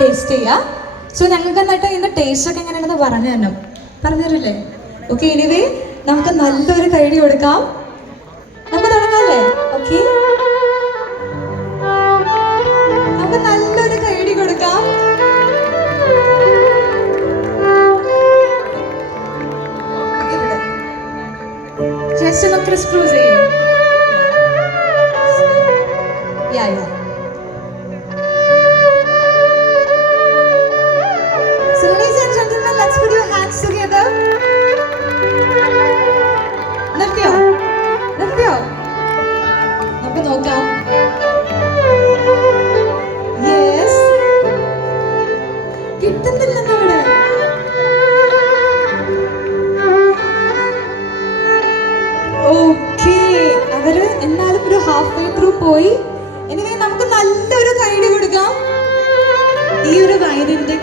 Taste ചെയ്യാം. So ഞങ്ങൾക്ക് എന്നിട്ട് ഇതിന്റെ ടേസ്റ്റ് ഒക്കെ എങ്ങനെയാണെന്ന് പറഞ്ഞു തരില്ലേ? ഓക്കെ, എനിവേ നമുക്ക് നല്ലൊരു കൈഡി കൊടുക്കാം. നമുക്ക് തുടങ്ങാല്ലേ? ഓക്കെ, നമുക്ക് നല്ലൊരു കൈഡി കൊടുക്കാം. ജസ്റ്റ് ഒന്ന് ക്രിസ്പ്രൂസ് ചെയ്യും. Yeah, yeah. So ladies and gentlemen, let's put your hands together. നിർത്തിയോ? നമുക്ക് നോക്കാം. യെസ്, കിട്ടുന്നില്ലെന്ന് അവിടെ. ഓക്കെ, അവര് എന്നാലും ഒരു ഹാഫ് വേ ത്രൂ പോയി. എനിവേ നമുക്ക് നല്ലൊരു കൈഡി കൊടുക്കാം. ഈ ഒരു വൈനിന്റെ